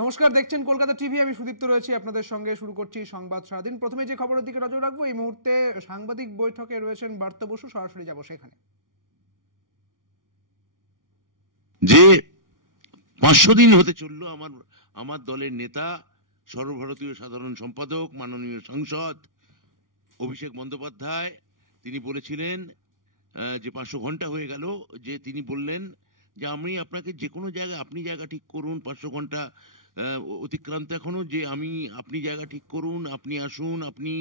নমস্কার, দেখছেন কলকাতা টিভি। আমি সুদীপ্ত রয়েছি আপনাদের সঙ্গে। শুরু করছি সংবাদ সারাদিন। প্রথমে যে খবরের দিকে নজর রাখবো, এই মুহূর্তে সাংবাদিক বৈঠকে রয়েছেন ব্রাত্য বসু। সরাসরি যাব সেখানে। যে 500 দিন হতে চললো আমার দলের নেতা, সর্বভারতীয় সাধারণ সম্পাদক, মাননীয় সাংসদ অভিষেক বন্দ্যোপাধ্যায়, তিনি বলেছিলেন যে 500 ঘন্টা হয়ে গেল, যে তিনি বললেন যে আমি আপনাকে যে কোনো জায়গায়, আপনি জায়গা ঠিক করুন, 500 ঘন্টা অতিক্রান্ত এখনো, যে আপনি জায়গা ঠিক করুন, আপনি আসুন, আপনি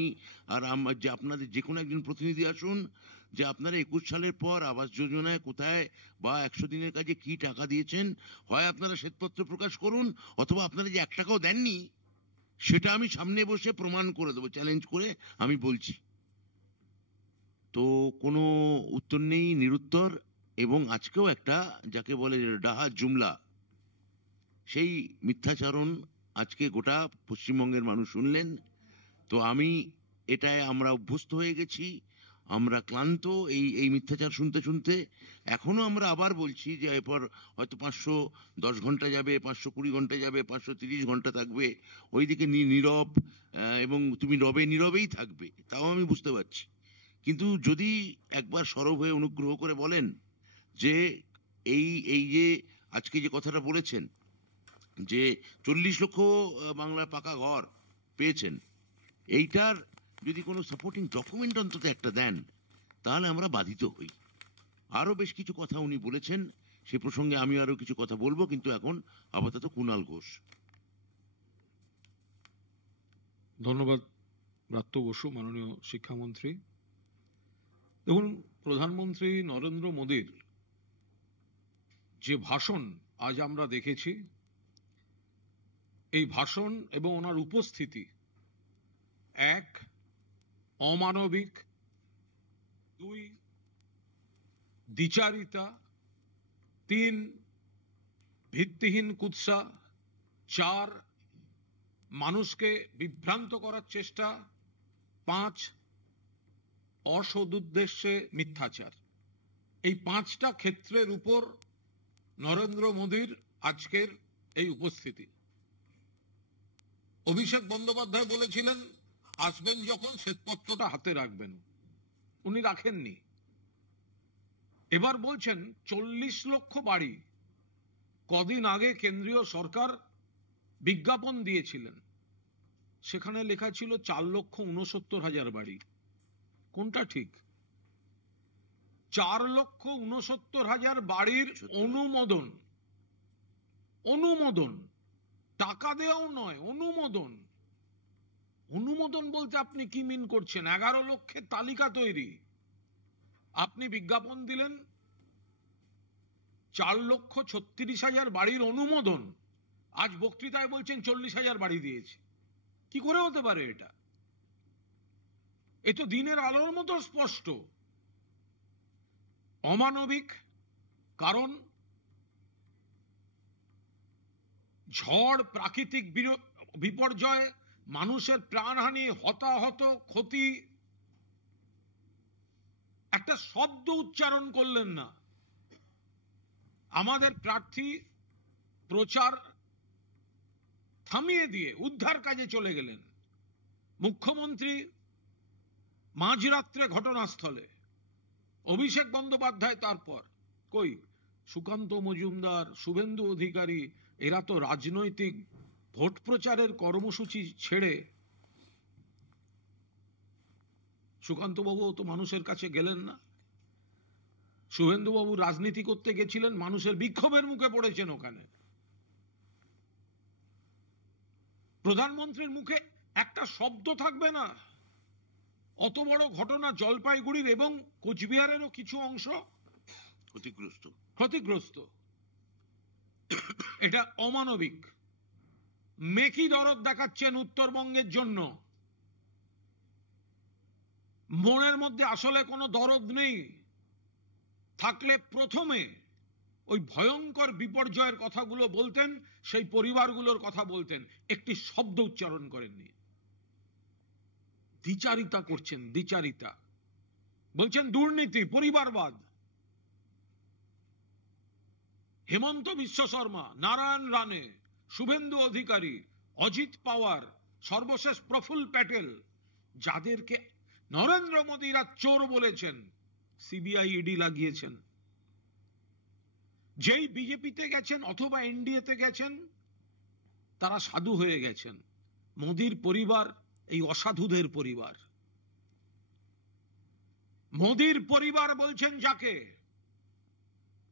আর যে আপনাদের যে কোনো একজন প্রতিনিধি আসুন, যে আপনারা 21 সালের পর আবাস যোজনায় কোথায় বা 100 দিনের কাজে কি টাকা দিয়েছেন, হয় আপনারা শ্বেতপত্র প্রকাশ করুন, অথবা আপনারা যে 1 টাকাও দেননি সেটা আমি সামনে বসে প্রমাণ করে দেবো, চ্যালেঞ্জ করে আমি বলছি। তো কোনো উত্তর নেই, নিরুত্তর। এবং আজকেও একটা যাকে বলে ডাহা জুমলা, সেই মিথ্যাচারণ আজকে গোটা পশ্চিমবঙ্গের মানুষ শুনলেন। তো এটায় আমরা অভ্যস্ত হয়ে গেছি, আমরা ক্লান্ত এই মিথ্যাচার শুনতে শুনতে। এখনো আমরা আবার বলছি যে এরপর হয়তো 510 ঘন্টা যাবে, 520 ঘন্টা যাবে, 530 ঘন্টা থাকবে, ওইদিকে নীরব, এবং তুমি নীরবেই থাকবে, তাও আমি বুঝতে পারছি। কিন্তু যদি একবার সরব হয়ে অনুগ্রহ করে বলেন যে এই যে আজকে যে কথাটা বলেছেন যে 40 লক্ষ বাংলার পাকা ঘর পেয়েছেন, এইটার যদি কোনো সাপোর্টিং ডকুমেন্ট অন্তত একটা দেন, তাহলে আমরা বাধিত হই। আরো বেশ কিছু কথা উনি বলেছেন, সে প্রসঙ্গে আমি আরো কিছু কথা বলবো, কিন্তু এখন আপাতত কুণাল ঘোষ। ধন্যবাদ ব্রাত্য বসু, মাননীয় শিক্ষামন্ত্রী। দেখুন, প্রধানমন্ত্রী নরেন্দ্র মোদীর যে ভাষণ আজ আমরা দেখেছি, এই ভাষণ এবং ওনার উপস্থিতি 1 অমানবিক, 2 দ্বিচারিতা, 3 ভিত্তিহীন কুৎসা, 4 মানুষকে বিভ্রান্ত করার চেষ্টা, 5 অসদুদ্দেশ্যে মিথ্যাচার। এই 5টা ক্ষেত্রের উপর নরেন্দ্র মোদীর আজকের এই উপস্থিতি। অভিষেক বন্দ্যোপাধ্যায় বলেছিলেন আসবেন যখন শ্বেতপত্রটা হাতে রাখবেন, উনি রাখেননি। এবার বলছেন 40 লক্ষ বাড়ি। কদিন আগে কেন্দ্রীয় সরকার বিজ্ঞাপন দিয়েছিলেন, সেখানে লেখা ছিল 4,69,000 বাড়ি। কোনটা ঠিক? 4,69,000 বাড়ির অনুমোদন, টাকা দেওয়াও নয়, অনুমোদন বলতে আপনি কি মিন করছেন? 11 লক্ষের তালিকা তৈরি, আপনি বিজ্ঞাপন দিলেন 4,36,000 বাড়ির অনুমোদন, আজ বক্তৃতায় বলছেন 40,000 বাড়ি দিয়েছে। কি করে হতে পারে এটা? এ তো দিনের আলোর মতো স্পষ্ট। অমানবিক, কারণ ঝড়, প্রাকৃতিক বিপর্যয়, মানুষের প্রাণহানি, হতাহত, ক্ষতি, একটা শব্দ উচ্চারণ করলেন না। আমাদের প্রার্থী প্রচার থামিয়ে দিয়ে উদ্ধার কাজে চলে গেলেন। মুখ্যমন্ত্রী মাঝরাত্রে ঘটনাস্থলে, অভিষেক বন্দ্যোপাধ্যায় তারপর। কই সুকান্ত মজুমদার, শুভেন্দু অধিকারী, এরা তো রাজনৈতিক ভোট প্রচারের কর্মসূচি ছেড়ে, সুকান্ত বাবু তো মানুষের কাছে গেলেন না। শুভেন্দু বাবু রাজনীতি করতে গেছিলেন, মানুষের বিক্ষোভের মুখে পড়েছেন ওখানে। প্রধানমন্ত্রীর মুখে একটা শব্দ থাকবে না। অত বড় ঘটনা, জলপাইগুড়ির এবং কোচবিহারেরও কিছু অংশ ক্ষতিগ্রস্ত। এটা অমানবিক। মেকি দরদ দেখাচ্ছেন উত্তরবঙ্গের জন্য, মনের মধ্যে আসলে কোনো দরদ নেই। থাকলে প্রথমে ওই ভয়ঙ্কর বিপর্যয়ের কথাগুলো বলতেন, সেই পরিবারগুলোর কথা বলতেন, একটি শব্দ উচ্চারণ করেননি। দ্বিচারিতা করছেন, দ্বিচারিতা। বলছেন দুর্নীতি, পরিবারবাদ। হেমন্ত বিশ্ব শর্মা, নারায়ণ রানে, শুভেন্দু অধিকারী, অজিত পাওয়ার, সর্বশেষ প্রফুল্ল প্যাটেল, যাদেরকে নরেন্দ্র মোদীরা চোর বলেছেন, সিবিআই ইডি লাগিয়েছেন। যেই বিজেপিতে গেছেন অথবা এনডিএতে গেছেন তারা সাধু হয়ে গেছেন। মোদীর পরিবার এই অসাধুদের পরিবার। মোদীর পরিবার বলছেন যাকে,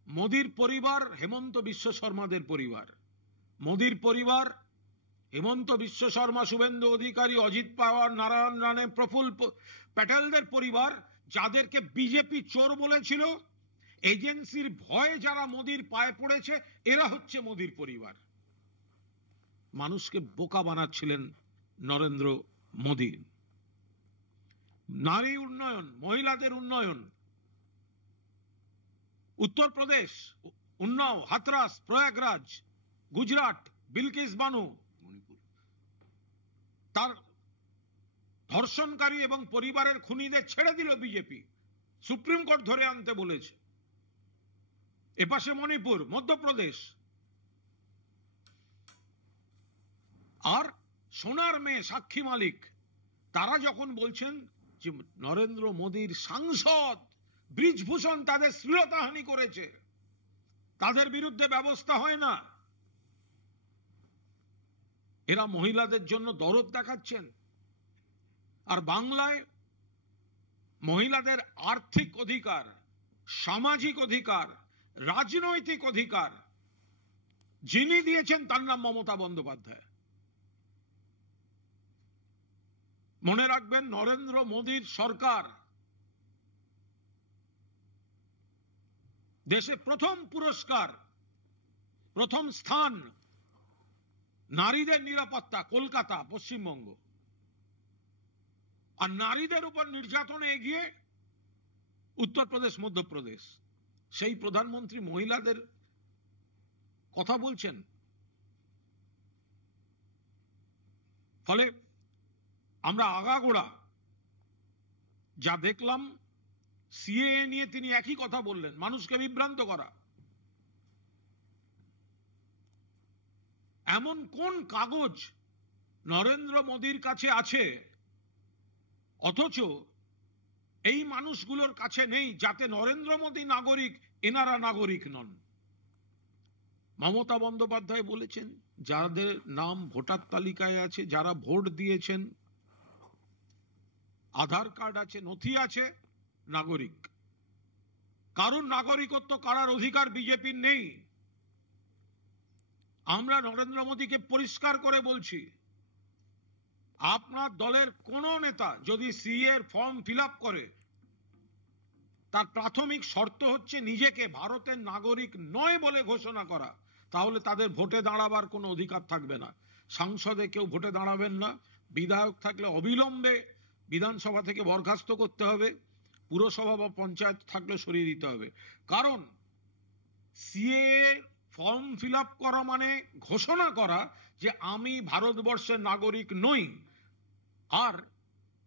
মোদীর পরিবার হেমন্ত বিশ্ব শর্মাদের পরিবার। মোদীর পরিবার হেমন্ত বিশ্ব শর্মা, শুভেন্দু অধিকারী, অজিত পাওয়ার, নারায়ণ রানে, প্রফুল্ল প্যাটেলদের পরিবার, যাদেরকে বিজেপি চোর বলেছিল। এজেন্সির ভয়ে যারা মোদীর পায়ে পড়েছে এরা হচ্ছে মোদীর পরিবার। মানুষকে বোকা বানাচ্ছিলেন নরেন্দ্র মোদী। নারী উন্নয়ন, মহিলাদের উন্নয়ন, উত্তরপ্রদেশ, উন্নাও, হাথরাস, প্রয়াগরাজ, গুজরাট, বিলকিস বানু, তার ধর্ষণকারী এবং পরিবারের খুনিদের ছেড়ে দিল বিজেপি, সুপ্রিম কোর্ট ধরে আনতে বলেছে। এপাশে মণিপুর, মধ্যপ্রদেশ। আর সোনার মেয়ে সাক্ষী মালিক, তারা যখন বলছেন যে নরেন্দ্র মোদীর সাংসদ ব্রিজভূষণ তাদের শ্লীলতাহানি করেছে, তাদের বিরুদ্ধে ব্যবস্থা হয় না, এরা মহিলাদের জন্য দরদ দেখাচ্ছেন। আর বাংলায় মহিলাদের আর্থিক অধিকার, সামাজিক অধিকার, রাজনৈতিক অধিকার যিনি দিয়েছেন তার নাম মমতা বন্দ্যোপাধ্যায়। মনে রাখবেন, নরেন্দ্র মোদীর সরকার দেশে প্রথম পুরস্কার, প্রথম স্থান নারীদের নিরাপত্তা, কলকাতা, পশ্চিমবঙ্গ। আর নারীদের উপর নির্যাতনে এগিয়ে উত্তরপ্রদেশ, মধ্যপ্রদেশ। সেই প্রধানমন্ত্রী মহিলাদের কথা বলছেন। ফলে আমরা আগাগোড়া যা দেখলাম, সিএএ নিয়ে তিনি একই কথা বললেন, মানুষকে বিভ্রান্ত করা। এমন কোন কাগজ নরেন্দ্র মোদীর কাছে আছে অথচ এই মানুষগুলোর কাছে নেই, যাতে নরেন্দ্র মোদী নাগরিক, এনারা নাগরিক নন। মমতা বন্দ্যোপাধ্যায় বলেছেন যাদের নাম ভোটার তালিকায় আছে, যারা ভোট দিয়েছেন, আধার কার্ড আছে, নথি আছে, নাগরিক। কারণ নাগরিকত্ব কারার অধিকার বিজেপির নেই। আমরা নরেন্দ্র মোদীকে পরিষ্কার করে বলছি, আপনার দলের কোন নেতা যদি সিএর ফর্ম ফিল আপ করে, তার প্রাথমিক শর্ত হচ্ছে নিজেকে ভারতের নাগরিক নয় বলে ঘোষণা করা, তাহলে তাদের ভোটে দাঁড়াবার কোনো অধিকার থাকবে না। সংসদে কেউ ভোটে দাঁড়াবেন না। বিধায়ক থাকলে অবিলম্বে বিধানসভা থেকে বরখাস্ত করতে হবে, পুরসভা বা পঞ্চায়েত থাকলে সরিয়ে দিতে হবে। কারণ সিএ ফর্ম ফিল আপ করা মানে ঘোষণা করা যে আমি ভারতবর্ষের নাগরিক নই। আর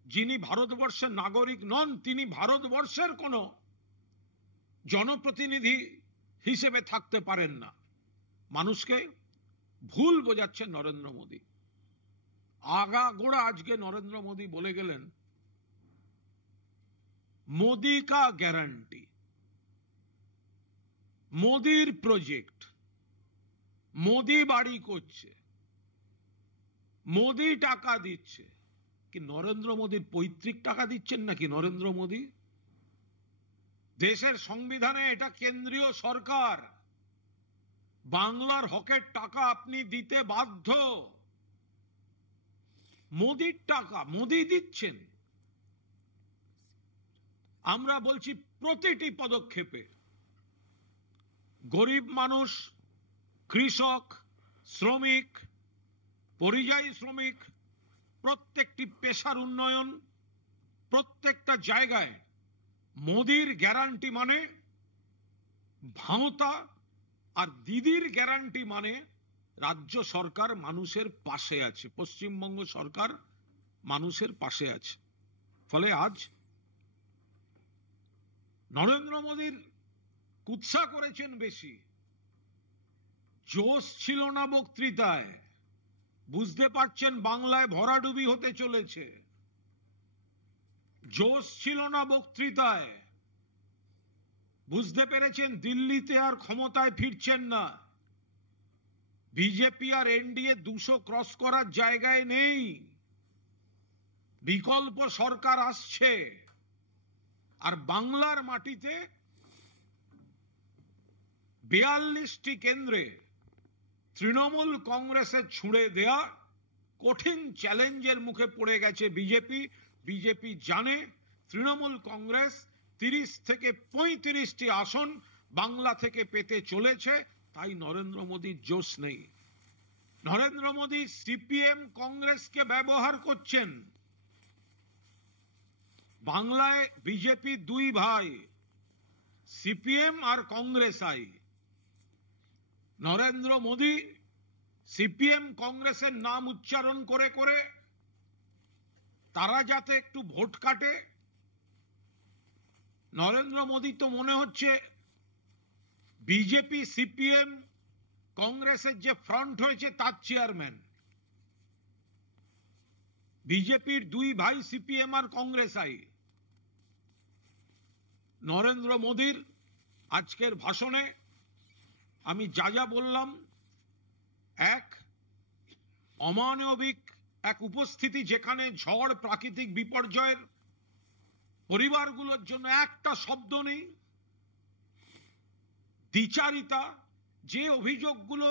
যিনি ভারতবর্ষের নাগরিক নন তিনি ভারতবর্ষের কোন জনপ্রতিনিধি হিসেবে থাকতে পারেন না। মানুষকে ভুল বোঝাচ্ছেন নরেন্দ্র মোদী। আগাগোড়া আজকে নরেন্দ্র মোদী বলে গেলেন মোদী কা গ্যারান্টি, মোদীর প্রজেক্ট, মোদী বাড়ি করছে, মোদী টাকা দিচ্ছে। কি নরেন্দ্র মোদীর পৈতৃক টাকা দিচ্ছেন নাকি নরেন্দ্র মোদী? দেশের সংবিধানে এটা কেন্দ্রীয় সরকার, বাংলার হকের টাকা আপনি দিতে বাধ্য। মোদীর টাকা মোদী দিচ্ছেন। আমরা বলছি প্রতিটি পদক্ষেপে গরিব মানুষ, কৃষক, শ্রমিক, পরিযায়ী শ্রমিক, প্রত্যেকটি পেশার উন্নয়ন, প্রত্যেকটা জায়গায় মোদীর গ্যারান্টি মানে ভাঁওতা, আর দিদির গ্যারান্টি মানে রাজ্য সরকার মানুষের পাশে আছে, পশ্চিমবঙ্গ সরকার মানুষের পাশে আছে। ফলে আজ নরেন্দ্র মোদীর কুৎসা করেছেন বেশি, জোশ ছিল না বক্তৃতায়, বুঝতে পারছেন বাংলায় ভরাডুবি হতে চলেছে। জোশ ছিল না বক্তৃতায়, বুঝতে পেরেছেন দিল্লিতে আর ক্ষমতায় ফিরছেন না। বিজেপি আর এনডিএ 200 ক্রস করার জায়গায় নেই। বিকল্প সরকার আসছে, আর বাংলার মাটিতে 42টি কেন্দ্রে তৃণমূল কংগ্রেসের ছুঁড়ে দেয়া কঠিন চ্যালেঞ্জের মুখে পড়ে গেছে বিজেপি। বিজেপি জানে তৃণমূল কংগ্রেস 30 থেকে 35টি আসন বাংলা থেকে পেতে চলেছে, তাই নরেন্দ্র মোদীর জোশ নেই। নরেন্দ্র মোদী সিপিএম কংগ্রেসকে ব্যবহার করছেন। বাংলায় বিজেপি 2 ভাই, সিপিএম আর কংগ্রেস আই। নরেন্দ্র মোদী সিপিএম কংগ্রেসের নাম উচ্চারণ করে করে তারা যাতে একটু ভোট কাটে। নরেন্দ্র মোদী তো মনে হচ্ছে বিজেপি সিপিএম কংগ্রেসের যে ফ্রন্ট হয়েছে তার চেয়ারম্যান। বিজেপির 2 ভাই সিপিএম আর কংগ্রেস আই। নরেন্দ্র মোদীর আজকের ভাষণে আমি যা যা বললাম, এক অমানবিক এক উপস্থিতি, যেখানে ঝড় প্রাকৃতিক বিপর্যয়ের পরিবারগুলোর জন্য একটা শব্দ নেই। দ্বিচারিতা, যে অভিযোগগুলো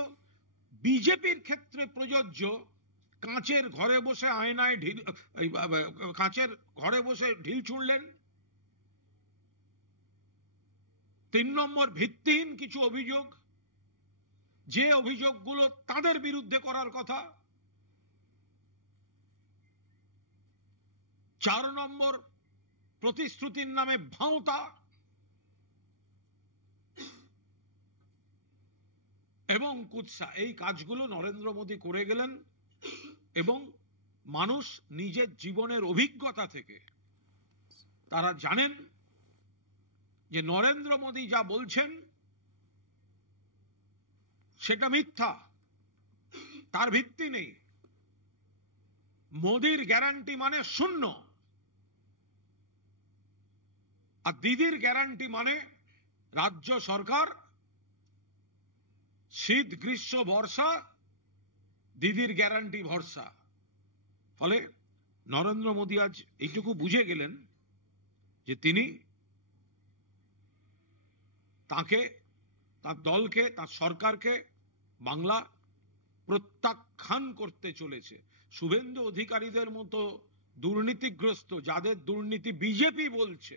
বিজেপির ক্ষেত্রে প্রযোজ্য, কাঁচের ঘরে বসে আয়নায় কাঁচের ঘরে বসে ঢিল ছুঁড়লেন। 3 নম্বর, ভিত্তিহীন কিছু অভিযোগ, যে অভিযোগগুলো তাদের বিরুদ্ধে করার কথা। 4 নম্বর, প্রতিশ্রুতির নামে ভাঁওতা। এবং কুৎসা। এই কাজগুলো নরেন্দ্র মোদী করে গেলেন, এবং মানুষ নিজের জীবনের অভিজ্ঞতা থেকে তারা জানেন যে নরেন্দ্র মোদী যা বলছেন সেটা মিথ্যা, তার ভিত্তি নেই। মোদীর গ্যারান্টি মানে শূন্য, আর দিদির গ্যারান্টি মানে রাজ্য সরকার শীত গ্রীষ্ম বর্ষা, দিদির গ্যারান্টি ভরসা। ফলে নরেন্দ্র মোদী আজ এইটুকু বুঝে গেলেন যে তিনি তাকে, তার দলকে, তার সরকারকে বাংলা প্রত্যাখ্যান করতে চলেছে। শুভেন্দু অধিকারীদের মতো দুর্নীতিগ্রস্ত, যাদের দুর্নীতি বিজেপি বলছে,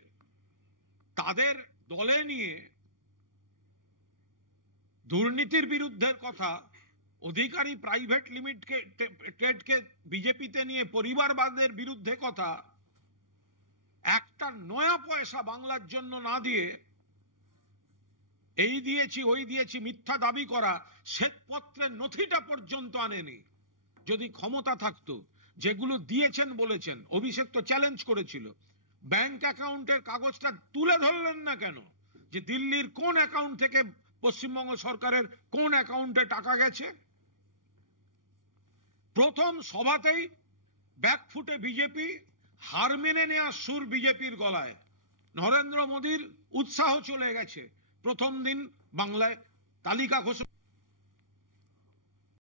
তাদের দলে নিয়ে দুর্নীতির বিরুদ্ধের কথা, অধিকারী প্রাইভেট লিমিটেডকে বিজেপিতে নিয়ে পরিবারবাদের বিরুদ্ধে কথা, একটা নয়া পয়সা বাংলার জন্য না দিয়ে এই দিয়েছি ওই দিয়েছি মিথ্যা দাবি করা, শ্বেতপত্রের নথিটা পর্যন্ত আনেনি। যদি ক্ষমতা থাকতো, যেগুলো দিয়েছেন বলেছেন, অভিষেক তো চ্যালেঞ্জ করেছিল, ব্যাংক অ্যাকাউন্টের কাগজটা তুলে ধরলেন না কেন? যে দিল্লির কোন অ্যাকাউন্ট থেকে পশ্চিমবঙ্গ সরকারের কোন অ্যাকাউন্টে টাকা গেছে? প্রথম সভাতেই ব্যাকফুটে বিজেপি, হার মেনে নেওয়ার সুর বিজেপির গলায়। নরেন্দ্র মোদীর উৎসাহ চলে গেছে। প্রথম দিন বাংলায় তালিকা ঘোষণা